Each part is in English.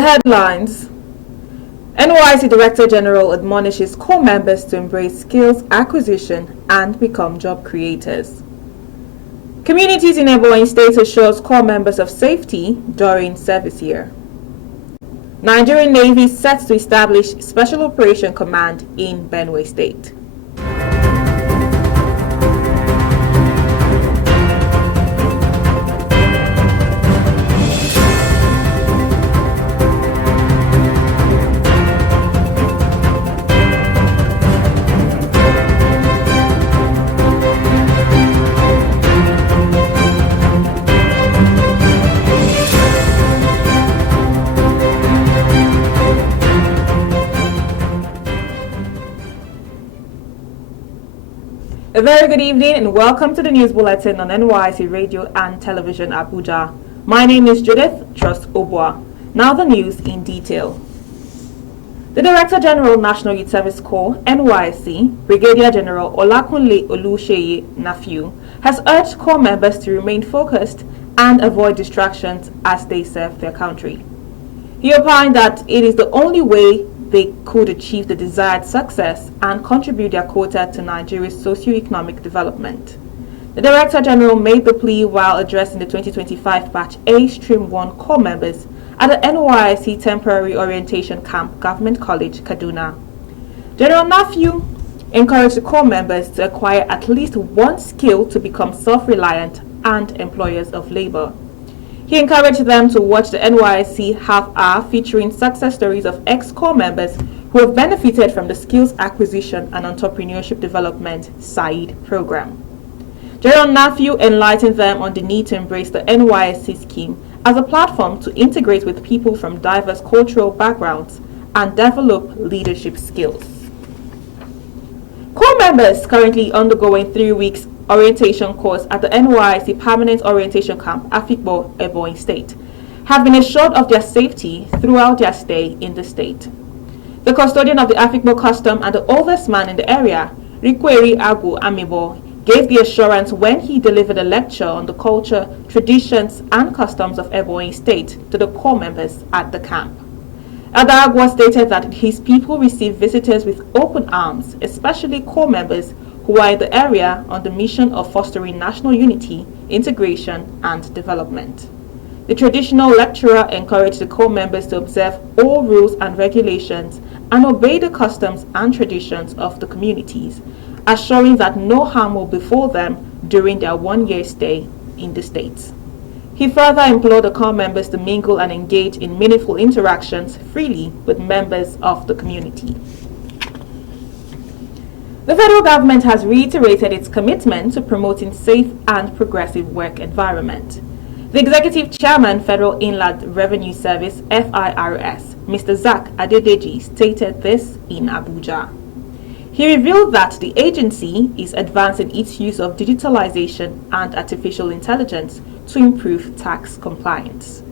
The headlines. NYSC Director General admonishes core members to embrace skills acquisition and become job creators. Communities in Ebonyi State assures core members of safety during service year. Nigerian Navy sets to establish Special Operation Command in Benue State. A very good evening and welcome to the News Bulletin on NYSC Radio and Television Abuja. My name is Judith Trust Obwa. Now the news in detail. The Director General National Youth Service Corps, NYSC, Brigadier General Olakunle Olusheye Nafiu, has urged corps members to remain focused and avoid distractions as they serve their country. He opined that it is the only way they could achieve the desired success and contribute their quota to Nigeria's socio-economic development. The Director General made the plea while addressing the 2025 Batch A Stream 1 corps members at the NYSC Temporary Orientation Camp, Government College, Kaduna. General Nafiu encouraged the corps members to acquire at least one skill to become self-reliant and employers of labor. He encouraged them to watch the NYSC half-hour featuring success stories of ex-corps members who have benefited from the Skills Acquisition and Entrepreneurship Development (SAID) program. General Nafiu enlightened them on the need to embrace the NYSC scheme as a platform to integrate with people from diverse cultural backgrounds and develop leadership skills. Corps members currently undergoing 3 weeks orientation course at the NYSC Permanent Orientation Camp, Afikpo, Ebonyi State, have been assured of their safety throughout their stay in the state. The custodian of the Afikpo custom and the oldest man in the area, Rikweri Agu Amibo, gave the assurance when he delivered a lecture on the culture, traditions, and customs of Ebonyi State to the corps members at the camp. Elder Agua stated that his people receive visitors with open arms, especially corps members who are in the area on the mission of fostering national unity, integration, and development. The traditional lecturer encouraged the corps members to observe all rules and regulations and obey the customs and traditions of the communities, assuring that no harm will befall them during their one-year stay in the States. He further implored the corps members to mingle and engage in meaningful interactions freely with members of the community. The federal government has reiterated its commitment to promoting safe and progressive work environment. The Executive Chairman, Federal Inland Revenue Service, FIRS, Mr. Zach Adedeji, stated this in Abuja. He revealed that the agency is advancing its use of digitalization and artificial intelligence to improve tax compliance.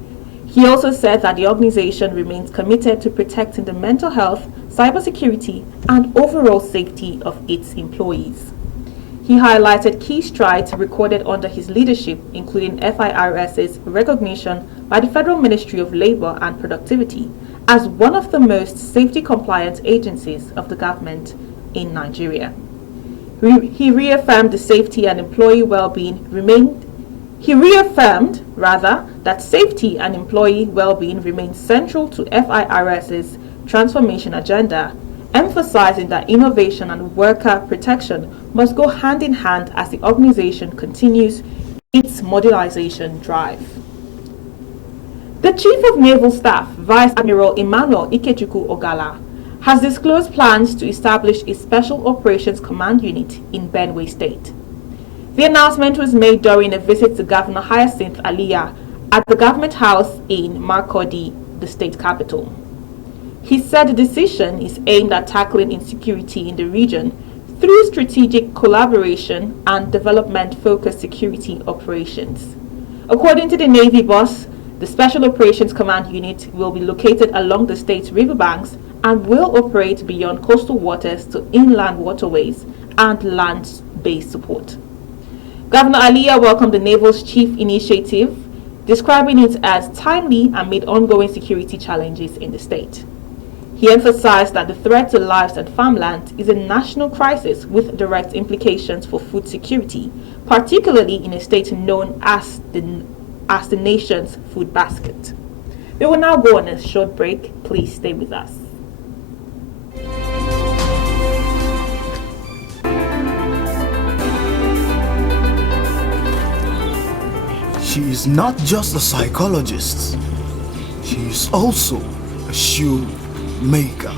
He also said that the organization remains committed to protecting the mental health, cybersecurity, and overall safety of its employees. He highlighted key strides recorded under his leadership, including FIRS's recognition by the Federal Ministry of Labor and Productivity as one of the most safety-compliant agencies of the government in Nigeria. He reaffirmed that safety and employee well-being remain central to FIRS's transformation agenda, emphasizing that innovation and worker protection must go hand in hand as the organization continues its modernization drive. The Chief of Naval Staff, Vice Admiral Emmanuel Ikechukwu Ogala, has disclosed plans to establish a Special Operations Command Unit in Benue State. The announcement was made during a visit to Governor Hyacinth Aliyah at the Government House in Makurdi, the state capital. He said the decision is aimed at tackling insecurity in the region through strategic collaboration and development-focused security operations. According to the Navy boss, the Special Operations Command Unit will be located along the state's riverbanks and will operate beyond coastal waters to inland waterways and land-based support. Governor Aliyah welcomed the Naval's chief initiative describing it as timely amid ongoing security challenges in the state. He emphasized that the threat to lives and farmland is a national crisis with direct implications for food security, particularly in a state known as the nation's food basket. We will now go on a short break. Please stay with us. She is not just a psychologist, she is also a shoemaker.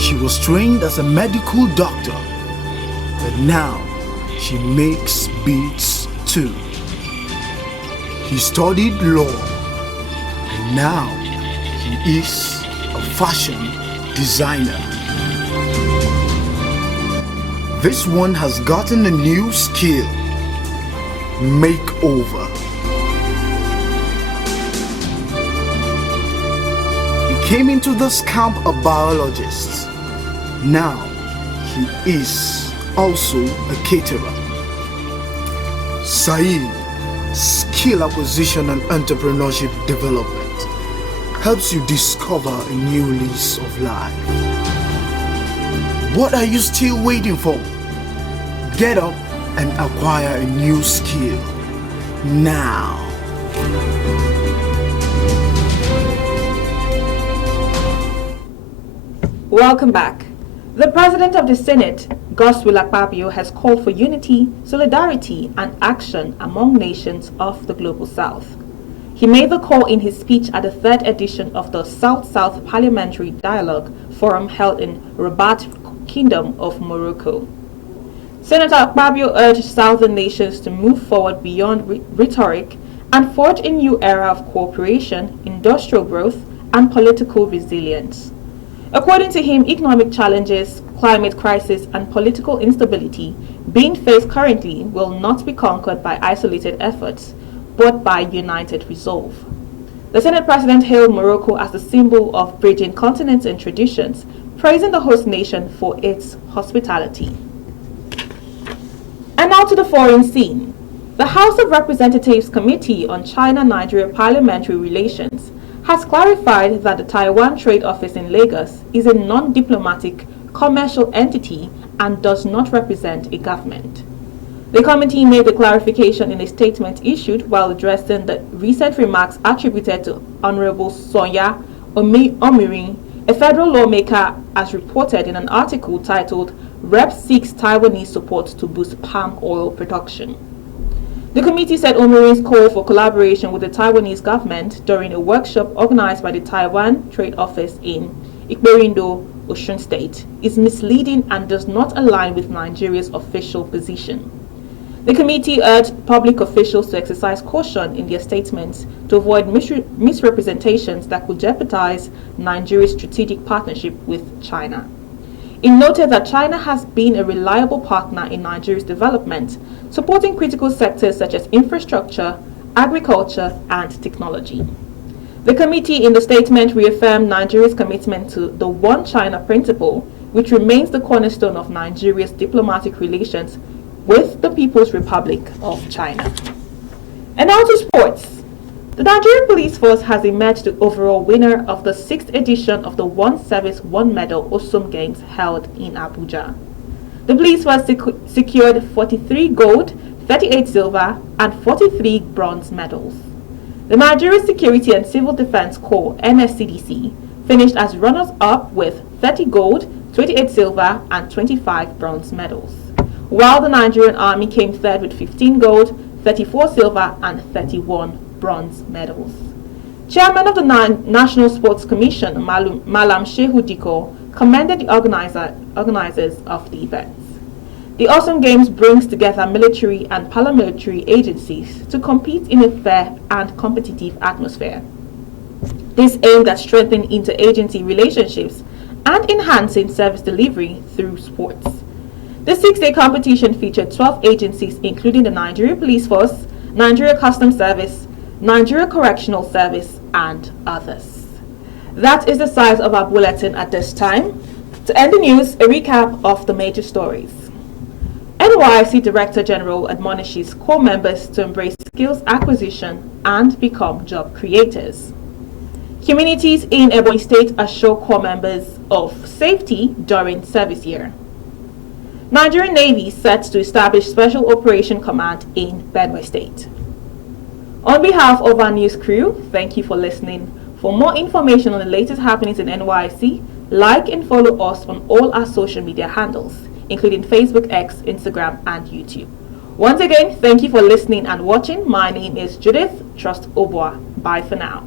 She was trained as a medical doctor, but now she makes beads too. He studied law, and now he is a fashion designer. This one has gotten a new skill: makeover. He came into this camp a biologist. Now he is also a caterer. Saeed, skill acquisition and entrepreneurship development, helps you discover a new lease of life. What are you still waiting for? Get up and acquire a new skill now. Welcome back. The President of the Senate, President Akpabio, has called for unity, solidarity, and action among nations of the Global South. He made the call in his speech at the third edition of the South-South Parliamentary Dialogue Forum held in Rabat, Kingdom of Morocco. Senator Akpabio urged southern nations to move forward beyond rhetoric and forge a new era of cooperation, industrial growth, and political resilience. According to him, economic challenges, climate crisis, and political instability being faced currently will not be conquered by isolated efforts, but by united resolve. The Senate President hailed Morocco as the symbol of bridging continents and traditions, praising the host nation for its hospitality. And now to the foreign scene. The House of Representatives Committee on China-Nigeria Parliamentary Relations has clarified that the Taiwan Trade Office in Lagos is a non-diplomatic commercial entity and does not represent a government. The committee made the clarification in a statement issued while addressing the recent remarks attributed to Honorable Sonia Omirin, a federal lawmaker, as reported in an article titled "Rep Seeks Taiwanese Support to Boost Palm Oil Production." The committee said Omirin's call for collaboration with the Taiwanese government during a workshop organized by the Taiwan Trade Office in Ikberindo, Osun State, is misleading and does not align with Nigeria's official position. The committee urged public officials to exercise caution in their statements to avoid misrepresentations that could jeopardize Nigeria's strategic partnership with China. It noted that China has been a reliable partner in Nigeria's development, supporting critical sectors such as infrastructure, agriculture, and technology. The committee in the statement reaffirmed Nigeria's commitment to the One China principle, which remains the cornerstone of Nigeria's diplomatic relations with the People's Republic of China. And now to sports. The Nigerian Police Force has emerged the overall winner of the 6th edition of the One Service, One Medal OSOM Games held in Abuja. The police force secured 43 gold, 38 silver, and 43 bronze medals. The Nigeria Security and Civil Defense Corps, NYSC DG, finished as runners-up with 30 gold, 28 silver, and 25 bronze medals, while the Nigerian Army came third with 15 gold, 34 silver, and 31 bronze medals. Chairman of the National Sports Commission, Malam Shehu Diko, commended the organizers of the events. The OSOM Games brings together military and paramilitary agencies to compete in a fair and competitive atmosphere. This aimed at strengthening interagency relationships and enhancing service delivery through sports. The 6-day competition featured 12 agencies, including the Nigeria Police Force, Nigeria Customs Service, Nigeria Correctional Service, and others. That is the size of our bulletin at this time. To end the news, a recap of the major stories. NYSC Director General admonishes core members to embrace skills acquisition and become job creators. Communities in Ebonyi State assure core members of safety during service year. Nigerian Navy set to establish Special Operation Command in Benue State. On behalf of our news crew, thank you for listening. For more information on the latest happenings in NYSC, like and follow us on all our social media handles, including Facebook, X, Instagram, and YouTube. Once again, thank you for listening and watching. My name is Judith Trust Obwa. Bye for now.